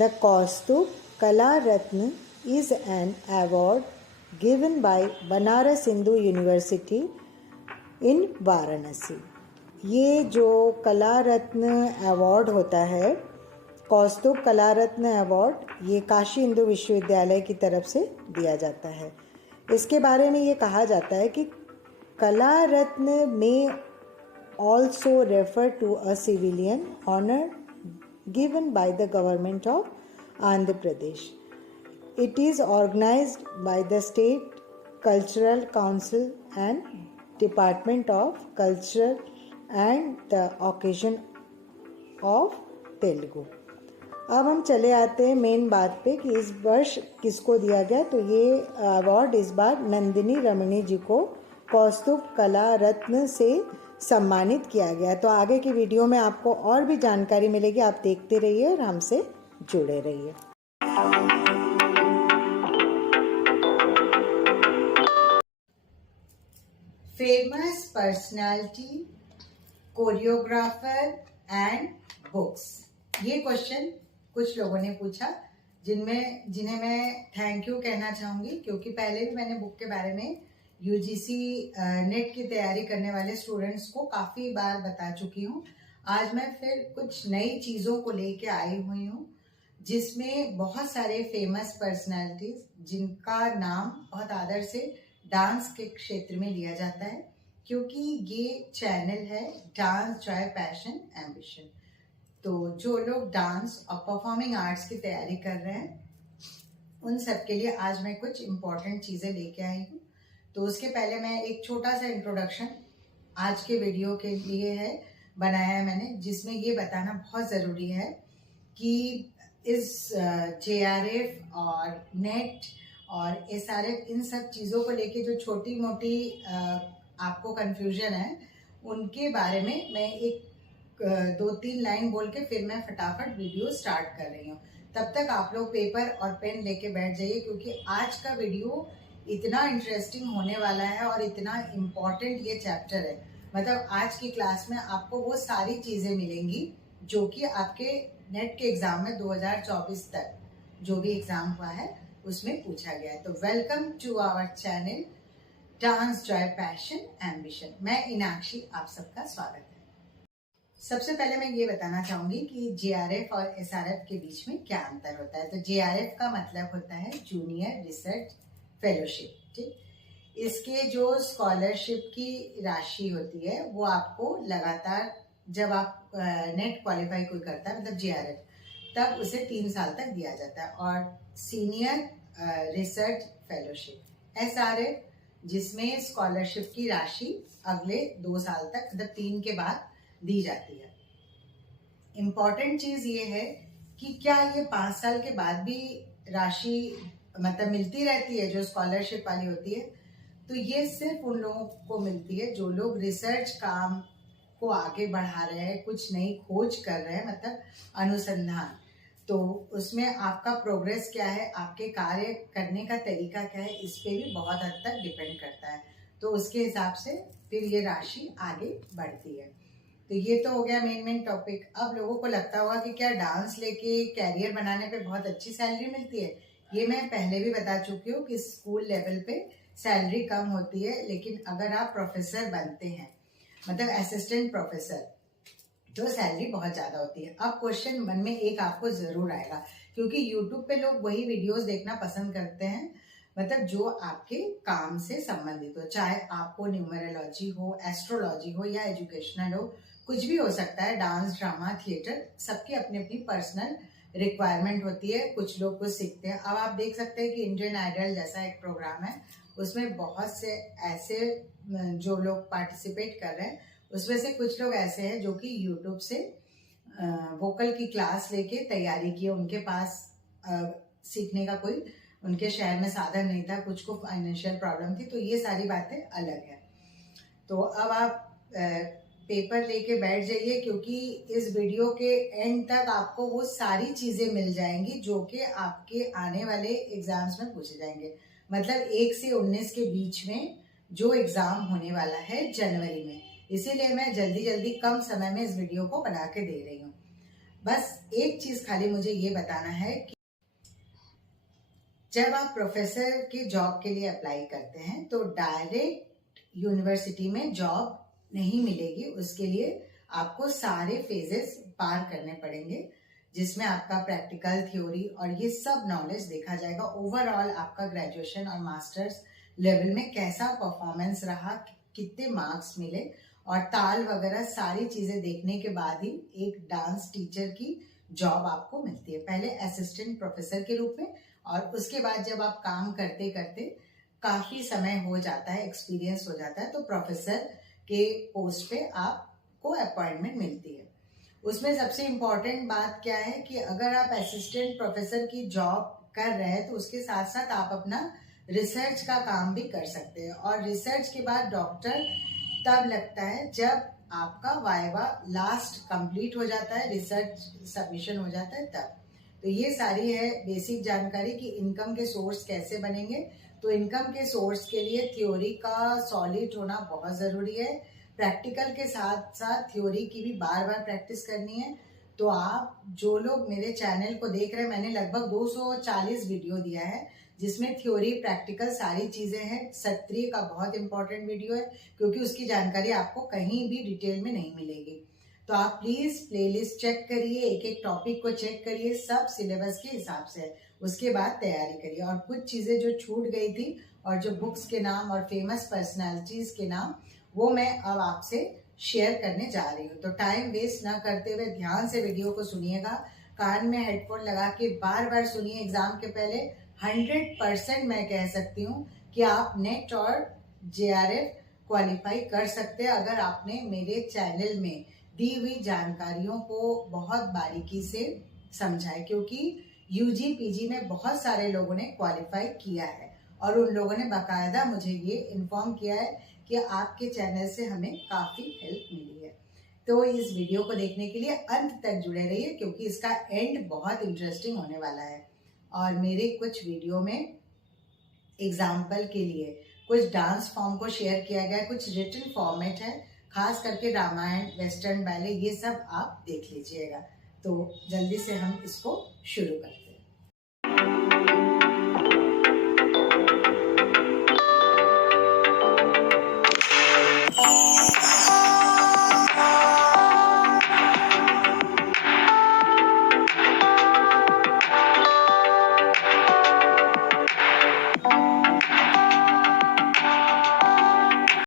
The Kaustubh Kala Ratna is an award given by Banaras Hindu University in Varanasi. ये जो कला रत्न award होता है, कौस्तुभ कला रत्न अवार्ड, ये काशी हिंदू विश्वविद्यालय की तरफ से दिया जाता है। इसके बारे में ये कहा जाता है कि कला रत्न में also refer to a civilian honor given by the government of Andhra Pradesh. It is organized by the State Cultural Council and Department of Culture and the occasion of Telugu. अब हम चले आते हैं मेन बात पे कि इस वर्ष किसको दिया गया। तो ये अवार्ड इस बार नंदिनी रमणी जी को कौस्तुभ कला रत्न से सम्मानित किया गया। तो आगे की वीडियो में आपको और भी जानकारी मिलेगी, आप देखते रहिए और हमसे जुड़े रहिए। Famous personality, choreographer and books, ये क्वेश्चन कुछ लोगों ने पूछा, जिन्हें मैं थैंक यू कहना चाहूँगी, क्योंकि पहले भी मैंने बुक के बारे में यूजीसी नेट की तैयारी करने वाले स्टूडेंट्स को काफ़ी बार बता चुकी हूँ। आज मैं फिर कुछ नई चीज़ों को लेके आई हुई हूँ, जिसमें बहुत सारे फेमस पर्सनालिटीज जिनका नाम बहुत आदर से डांस के क्षेत्र में लिया जाता है, क्योंकि ये चैनल है डांस जॉय पैशन एम्बिशन। तो जो लोग डांस और परफॉर्मिंग आर्ट्स की तैयारी कर रहे हैं, उन सब के लिए आज मैं कुछ इम्पोर्टेंट चीज़ें लेके आई हूँ। तो उसके पहले मैं एक छोटा सा इंट्रोडक्शन आज के वीडियो के लिए बनाया है मैंने, जिसमें ये बताना बहुत ज़रूरी है कि इस जेआरएफ और नेट और एसआरएफ, इन सब चीज़ों को लेके जो छोटी मोटी आपको कन्फ्यूजन है, उनके बारे में मैं एक 2-3 लाइन बोल के फिर मैं फटाफट वीडियो स्टार्ट कर रही हूँ। तब तक आप लोग पेपर और पेन लेके बैठ जाइए, क्योंकि आज का वीडियो इतना इंटरेस्टिंग होने वाला है और इतना इम्पॉर्टेंट ये चैप्टर है। मतलब आज की क्लास में आपको वो सारी चीज़ें मिलेंगी जो कि आपके नेट के एग्ज़ाम में 2024 तक जो भी एग्ज़ाम हुआ है उसमें पूछा गया है। तो welcome to our channel dance joy passion ambition. मैं इनाक्षी, आप सबका स्वागत है। सबसे पहले मैं ये बताना चाहूँगी कि जेआरएफ और एसआरएफ के बीच में क्या अंतर होता है। तो जेआरएफ का मतलब होता है जूनियर रिसर्च फेलोशिप, ठीक। इसके जो स्कॉलरशिप की राशि होती है वो आपको लगातार, जब आप नेट क्वालिफाई कोई करता है, मतलब जेआरएफ, तब उसे 3 साल तक दिया जाता है। और सीनियर रिसर्च फेलोशिप एसआरएफ, जिसमें स्कॉलरशिप की राशि अगले 2 साल तक, मतलब 3 के बाद दी जाती है। इम्पॉर्टेंट चीज़ ये है कि क्या ये 5 साल के बाद भी राशि मतलब मिलती रहती है जो स्कॉलरशिप वाली होती है। तो ये सिर्फ उन लोगों को मिलती है जो लोग रिसर्च काम को आगे बढ़ा रहे हैं, कुछ नई खोज कर रहे हैं, मतलब अनुसंधान। तो उसमें आपका प्रोग्रेस क्या है, आपके कार्य करने का तरीका क्या है, इस पे भी बहुत हद तक डिपेंड करता है। तो उसके हिसाब से फिर ये राशि आगे बढ़ती है। तो ये तो हो गया मेन टॉपिक। अब लोगों को लगता होगा कि क्या डांस लेके कैरियर बनाने पे बहुत अच्छी सैलरी मिलती है। ये मैं पहले भी बता चुकी हूँ कि स्कूल लेवल पे सैलरी कम होती है, लेकिन अगर आप प्रोफेसर बनते हैं, मतलब असिस्टेंट प्रोफेसर, तो सैलरी बहुत ज़्यादा होती है। अब क्वेश्चन मन में एक आपको ज़रूर आएगा, क्योंकि यूट्यूब पे लोग वही वीडियोस देखना पसंद करते हैं, मतलब जो आपके काम से संबंधित हो, चाहे आपको न्यूमरोलॉजी हो, एस्ट्रोलॉजी हो या एजुकेशनल हो, कुछ भी हो सकता है। डांस, ड्रामा, थिएटर, सबकी अपनी अपनी पर्सनल रिक्वायरमेंट होती है। कुछ लोग कुछ सीखते हैं। अब आप देख सकते हैं कि इंडियन आइडल जैसा एक प्रोग्राम है, उसमें बहुत से ऐसे जो लोग पार्टिसिपेट कर रहे हैं, उसमें से कुछ लोग ऐसे हैं जो कि यूट्यूब से वोकल की क्लास लेके तैयारी की। उनके पास सीखने का कोई उनके शहर में साधन नहीं था, कुछ को फाइनेंशियल प्रॉब्लम थी, तो ये सारी बातें अलग है। तो अब आप पेपर लेके बैठ जाइए, क्योंकि इस वीडियो के एंड तक आपको वो सारी चीज़ें मिल जाएंगी जो कि आपके आने वाले एग्जाम्स में पूछे जाएंगे। मतलब 1 से 19 के बीच में जो एग्ज़ाम होने वाला है जनवरी में, इसीलिए मैं जल्दी जल्दी कम समय में इस वीडियो को बना के दे रही हूँ। बस एक चीज खाली मुझे ये बताना है कि जब आप प्रोफेसर के जॉब के लिए अप्लाई करते हैं तो डायरेक्ट यूनिवर्सिटी में जॉब नहीं मिलेगी। उसके लिए आपको सारे फेजेस पार करने पड़ेंगे, जिसमें आपका प्रैक्टिकल, थ्योरी और ये सब नॉलेज देखा जाएगा। ओवरऑल आपका ग्रेजुएशन और मास्टर्स लेवल में कैसा परफॉर्मेंस रहा, कितने मार्क्स मिले और ताल वगैरह सारी चीजें देखने के बाद ही एक डांस टीचर की जॉब आपको मिलती है। पहले असिस्टेंट प्रोफेसर के रूप में, और उसके बाद जब आप काम करते करते काफी समय हो जाता है, एक्सपीरियंस हो जाता है, तो प्रोफेसर के पोस्ट पे आपको अपॉइंटमेंट मिलती है। उसमें सबसे इम्पोर्टेंट बात क्या है कि अगर आप असिस्टेंट प्रोफेसर की जॉब कर रहे हैं तो उसके साथ साथ आप अपना रिसर्च का काम भी कर सकते हैं। और रिसर्च के बाद डॉक्टर तब लगता है जब आपका वाइवा लास्ट कंप्लीट हो जाता है, रिसर्च सबमिशन हो जाता है तब। तो ये सारी है बेसिक जानकारी कि इनकम के सोर्स कैसे बनेंगे। तो इनकम के सोर्स के लिए थ्योरी का सॉलिड होना बहुत जरूरी है। प्रैक्टिकल के साथ साथ थ्योरी की भी बार बार प्रैक्टिस करनी है। तो आप जो लोग मेरे चैनल को देख रहे हैं, मैंने लगभग 240 वीडियो दिया है जिसमें थ्योरी, प्रैक्टिकल सारी चीजें हैं। सत्रीय का बहुत इंपॉर्टेंट वीडियो है क्योंकि उसकी जानकारी आपको कहीं भी डिटेल में नहीं मिलेगी। तो आप प्लीज प्लेलिस्ट चेक करिए, एक एक टॉपिक को चेक करिए, सब सिलेबस के हिसाब से, उसके बाद तैयारी करिए। और कुछ चीजें जो छूट गई थी और जो बुक्स के नाम और फेमस पर्सनालिटीज के नाम, वो मैं अब आपसे शेयर करने जा रही हूँ। तो टाइम वेस्ट ना करते हुए ध्यान से वीडियो को सुनिएगा, कान में हेडफोन लगा के बार बार सुनिए। एग्जाम के पहले 100% मैं कह सकती हूँ कि आप नेट और JRF क्वालिफाई कर सकते हैं अगर आपने मेरे चैनल में दी हुई जानकारियों को बहुत बारीकी से समझा है। क्योंकि UG PG में बहुत सारे लोगों ने क्वालिफाई किया है और उन लोगों ने बाकायदा मुझे ये इन्फॉर्म किया है कि आपके चैनल से हमें काफी हेल्प मिली है। तो इस वीडियो को देखने के लिए अंत तक जुड़े रहिए क्योंकि इसका एंड बहुत इंटरेस्टिंग होने वाला है। और मेरे कुछ वीडियो में एग्जाम्पल के लिए कुछ डांस फॉर्म को शेयर किया गया, कुछ रिटन फॉर्मेट है, खास करके रामायण, वेस्टर्न बैले, ये सब आप देख लीजिएगा। तो जल्दी से हम इसको शुरू करते हैं।